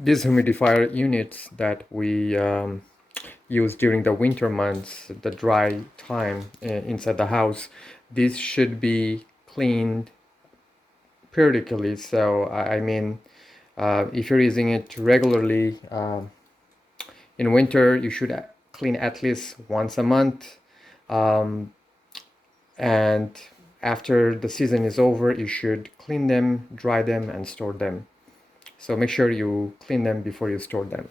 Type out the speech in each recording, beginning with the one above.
These humidifier units that we use during the winter months, the dry time inside the house, these should be cleaned periodically. So I mean, if you're using it regularly in winter, you should clean at least once a month. Um, and after the season is over, you should clean them, dry them, and store them. So make sure you clean them before you store them.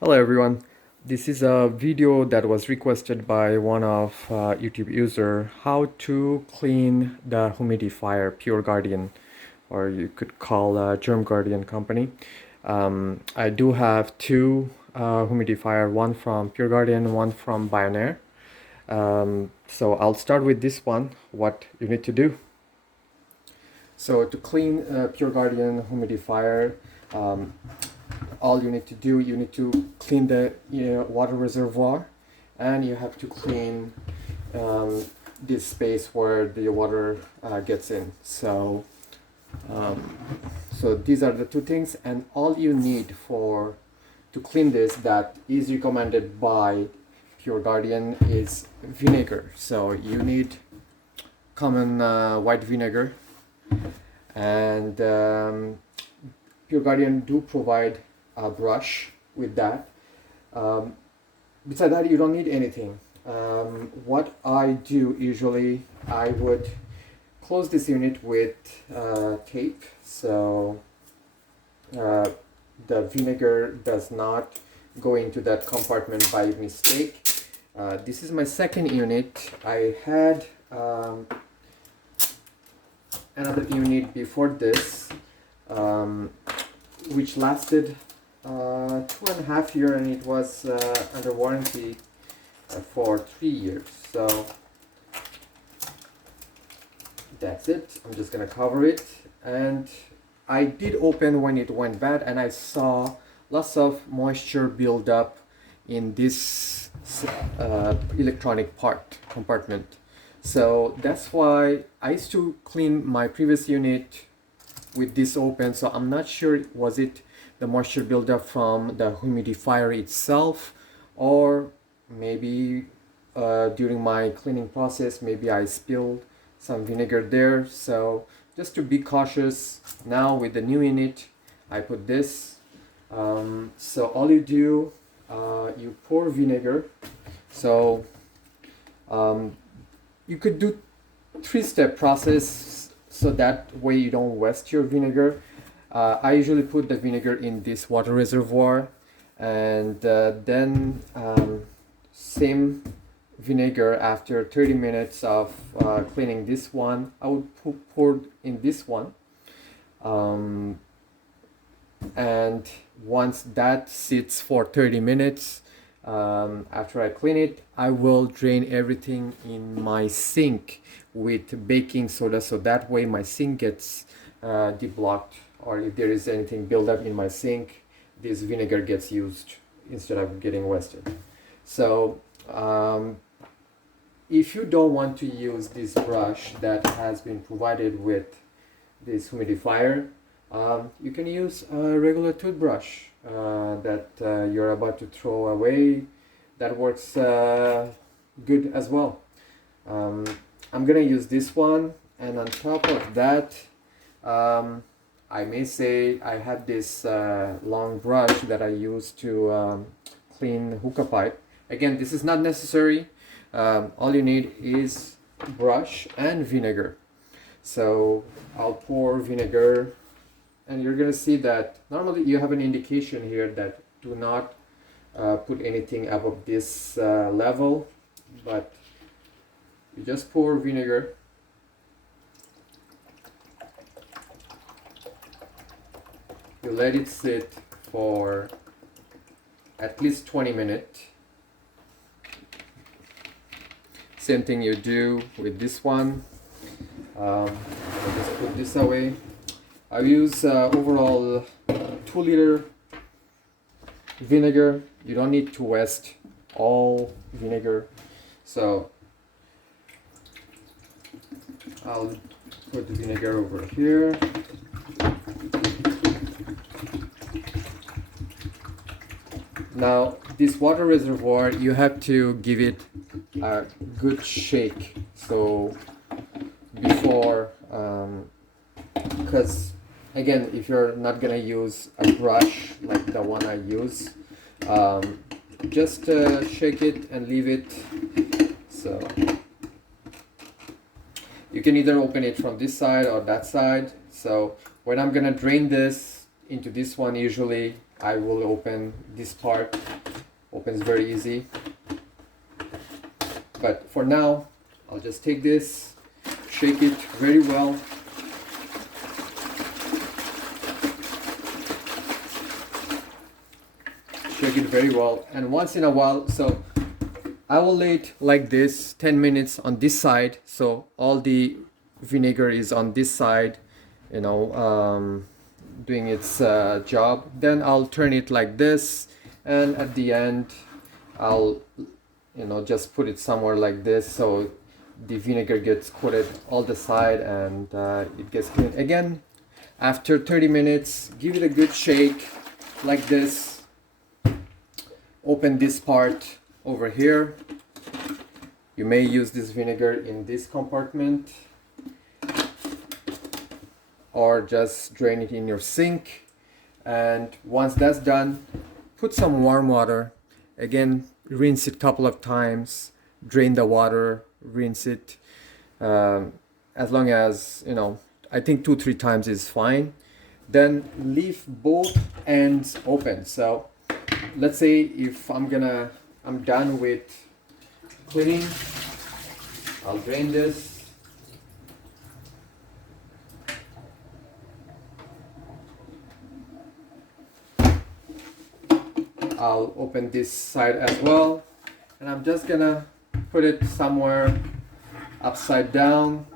Hello everyone. This is a video that was requested by one of YouTube user, how to clean the humidifier Pureguardian, or you could call Germ Guardian company. I do have two humidifier, one from Pureguardian, one from Bionaire. So I'll start with this one, what you need to do. So to clean Pureguardian humidifier, all you need to do, you need to clean the water reservoir, and you have to clean this space where the water gets in. So these are the two things, and all you need to clean this that is recommended by Pureguardian is vinegar. So you need common white vinegar, and Pureguardian do provide a brush with that. Besides that, you don't need anything. What I do usually, I would close this unit with tape, so the vinegar does not go into that compartment by mistake. This is my second unit. I had another unit before this, which lasted 2.5 years, and it was under warranty for 3 years. So that's it. I'm just gonna cover it, and I did open when it went bad, and I saw lots of moisture build up in this electronic part compartment. So that's why I used to clean my previous unit with this open. So I'm not sure, was it the moisture buildup from the humidifier itself, or maybe during my cleaning process, maybe I spilled some vinegar there. So just to be cautious, now with the new unit, I put this. So all you do, you pour vinegar. So you could do 3-step process, so that way you don't waste your vinegar. I usually put the vinegar in this water reservoir, and then same vinegar after 30 minutes of cleaning this one, I would pour in this one. And once that sits for 30 minutes, after I clean it, I will drain everything in my sink with baking soda, so that way my sink gets deblocked, or if there is anything built up in my sink, this vinegar gets used instead of getting wasted. So if you don't want to use this brush that has been provided with this humidifier, you can use a regular toothbrush that you're about to throw away. That works good as well. I'm gonna use this one, and on top of that, I may say I had this long brush that I use to clean hookah pipe. Again, this is not necessary. All you need is brush and vinegar. So I'll pour vinegar, and you're gonna see that normally you have an indication here that do not put anything above this level, but you just pour vinegar. You let it sit for at least 20 minutes. Same thing you do with this one. I'll just put this away. I use overall 2-liter vinegar. You don't need to waste all vinegar. So I'll put the vinegar over here. Now this water reservoir, you have to give it a good shake. So before, because again, if you're not gonna use a brush like the one I use, just shake it and leave it. So you can either open it from this side or that side. So when I'm gonna drain this into this one, usually I will open this part. Opens very easy. But for now, I'll just take this, shake it very well. Shake it very well, and once in a while, so I will lay it like this 10 minutes on this side, so all the vinegar is on this side, you know, doing its job. Then I'll turn it like this, and at the end I'll, you know, just put it somewhere like this so the vinegar gets coated all the side and it gets clean. Again, after 30 minutes, give it a good shake like this. Open this part over here. You may use this vinegar in this compartment or just drain it in your sink. And once that's done, put some warm water. Again, rinse it a couple of times, drain the water, rinse it. As long as, you know, I think 2-3 times is fine. Then leave both ends open. So let's say if I'm done with cleaning, I'll drain this. I'll open this side as well, and I'm just gonna put it somewhere upside down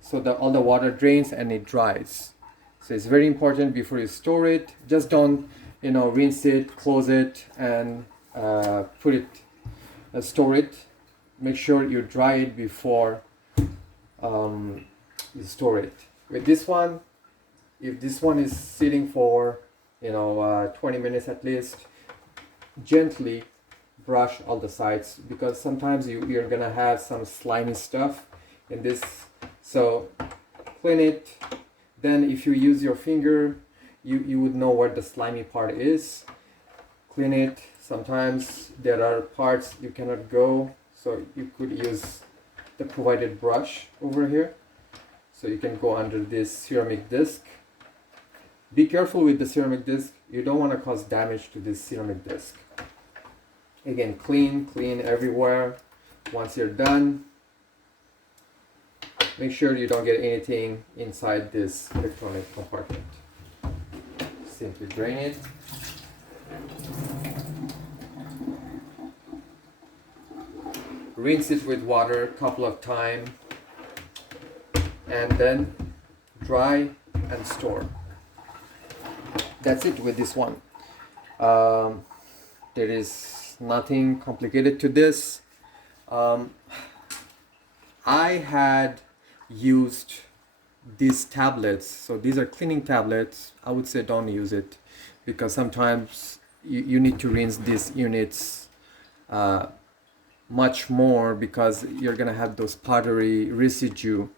so that all the water drains and it dries. So it's very important before you store it. Just don't, you know, rinse it, close it, and put it, store it. Make sure you dry it before you store it. With this one, if this one is sitting for, you know, 20 minutes at least, gently brush all the sides, because sometimes you're gonna have some slimy stuff in this. So clean it. Then if you use your finger, you would know where the slimy part is. Clean it. Sometimes there are parts you cannot go, so you could use the provided brush over here. So you can go under this ceramic disc. Be careful with the ceramic disc. You don't want to cause damage to this ceramic disc. Again, clean everywhere. Once you're done, make sure you don't get anything inside this electronic compartment. Simply drain it. Rinse it with water a couple of times, and then dry and store. That's it with this one. There is nothing complicated to this. I had used these tablets, so these are cleaning tablets. I would say don't use it, because sometimes you need to rinse these units much more, because you're gonna have those powdery residue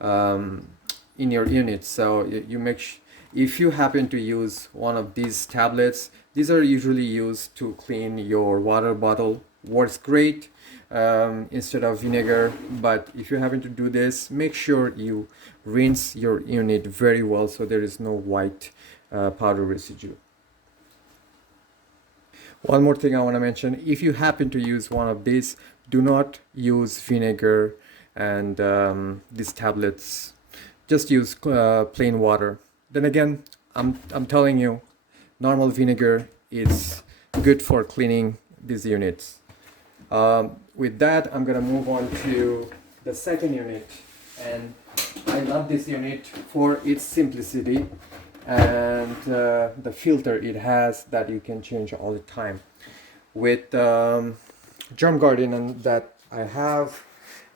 in your unit. So you make if you happen to use one of these tablets, these are usually used to clean your water bottle. Works great instead of vinegar. But if you happen to do this, make sure you rinse your unit very well so there is no white powder residue. One more thing I want to mention: if you happen to use one of these, do not use vinegar and these tablets. Just use plain water. Then again, I'm telling you, normal vinegar is good for cleaning these units. With that, I'm gonna move on to the second unit, and I love this unit for its simplicity and the filter it has that you can change all the time. With Germ Guardian that I have,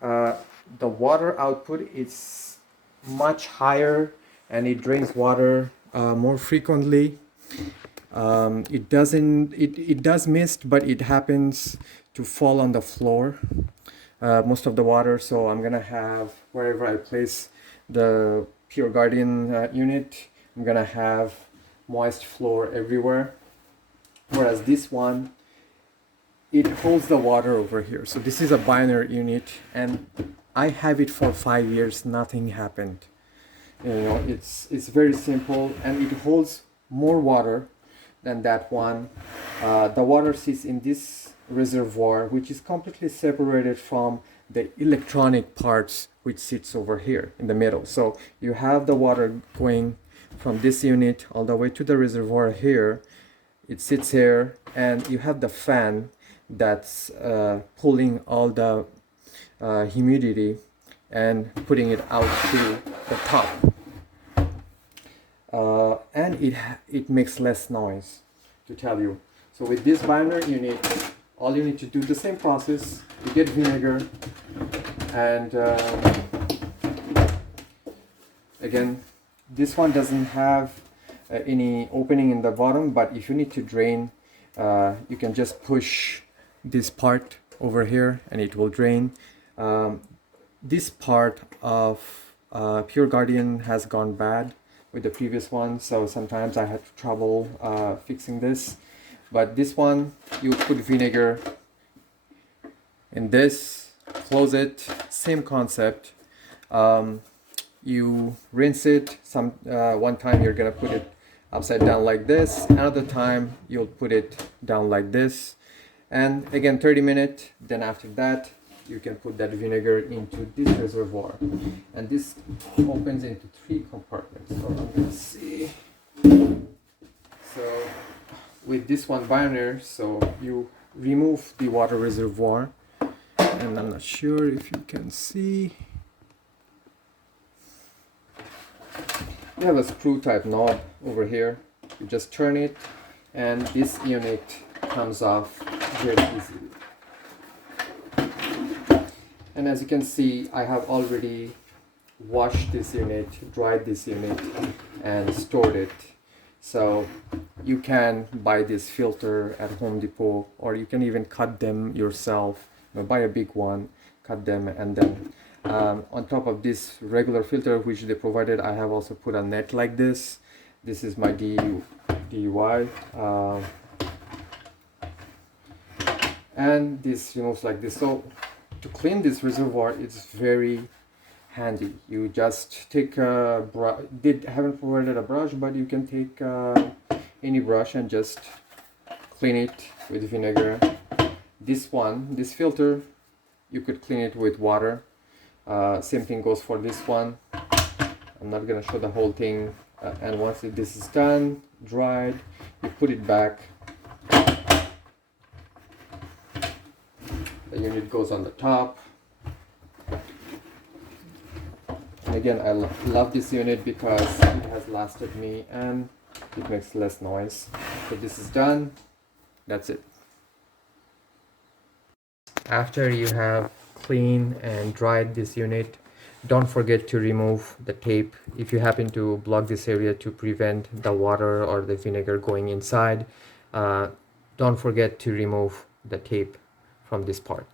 the water output is much higher and it drains water more frequently. It doesn't, it does mist, but it happens to fall on the floor, most of the water. So I'm gonna have, wherever I place the Pureguardian unit, I'm gonna have moist floor everywhere. Whereas this one, it holds the water over here. So this is a binary unit, and I have it for 5 years, nothing happened. You know, it's very simple, and it holds more water than that one. The water sits in this reservoir, which is completely separated from the electronic parts, which sits over here in the middle. So you have the water going from this unit all the way to the reservoir here. It sits here, and you have the fan that's pulling all the humidity and putting it out to the top. And it makes less noise, to tell you. So with this binder unit, all you need to do the same process. You get vinegar, and again, this one doesn't have any opening in the bottom, but if you need to drain, you can just push this part over here and it will drain. This part of Pureguardian has gone bad with the previous one, so sometimes I had trouble fixing this. But this one, you put vinegar in this, close it, same concept. You rinse it. One time you're gonna put it upside down like this, another time you'll put it down like this, and again 30 minutes. Then after that, you can put that vinegar into this reservoir, and this opens into 3 compartments. So let's see. So with this one binder, so you remove the water reservoir, and I'm not sure if you can see. You have a screw type knob over here. You just turn it, and this unit comes off very easily. And as you can see, I have already washed this unit, dried this unit, and stored it. So you can buy this filter at Home Depot, or you can even cut them yourself. You know, buy a big one, cut them, and then on top of this regular filter which they provided, I have also put a net like this. This is my DUI, and this removes like this. So to clean this reservoir, it's very handy. You just take a brush. Haven't provided a brush, but you can take any brush and just clean it with vinegar. This filter, you could clean it with water. Same thing goes for this one. I'm not gonna show the whole thing. And once this is done, dried, you put it back. The unit goes on the top. And again, I love this unit because it has lasted me and it makes less noise. So this is done. That's it. After you have cleaned and dried this unit, don't forget to remove the tape if you happen to block this area to prevent the water or the vinegar going inside. Don't forget to remove the tape from this part.